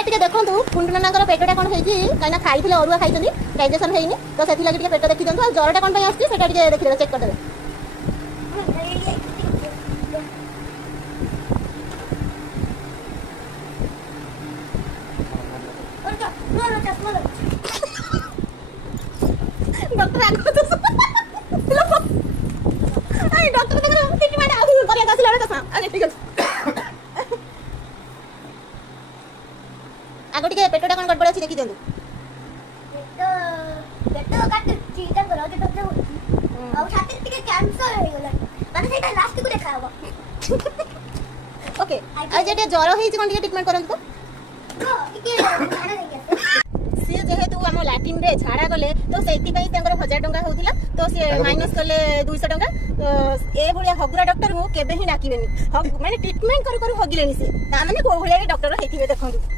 Doctor टिके देखंतु कुंडू नानांकर पेटटा कोन hazy काइना खाइथिले अरुआ खाइछनी डाइजेशन हेइनी तो सेथि लागि टिके पेट देखि दंतु आ जरटा कोन पय आछी सेटा टिके देखि चेक कर देबे डॉक्टर आगो तो आई डॉक्टर देखो ट्रीटमेंट आउ करे गाछ लड़े त अरे ठीक है आगो टिके पेटटा कोन गड़बड़ अछि देखि दंतु पेट काट चिंता करो के डॉक्टर आ छाती टिके कैंसर हे गेला माने सेटा लास्ट को देखा हबो ओके आ जेटे ज्वर हेछि कोन टिके ट्रीटमेंट करंतु तो टिके खाना नहीं आसे सी जेहेतु आम लाटिन रे झाड़ा गले तो से 1000 टंका होउतिला तो से माइनस करले 200 टंका तो ए भलिया हगुरा डॉक्टर को केबे ही डाकिबेनी माने ट्रीटमेंट करू करू हगिलेनी से ता माने को भलिया डॉक्टर हेथिबे देखंतु।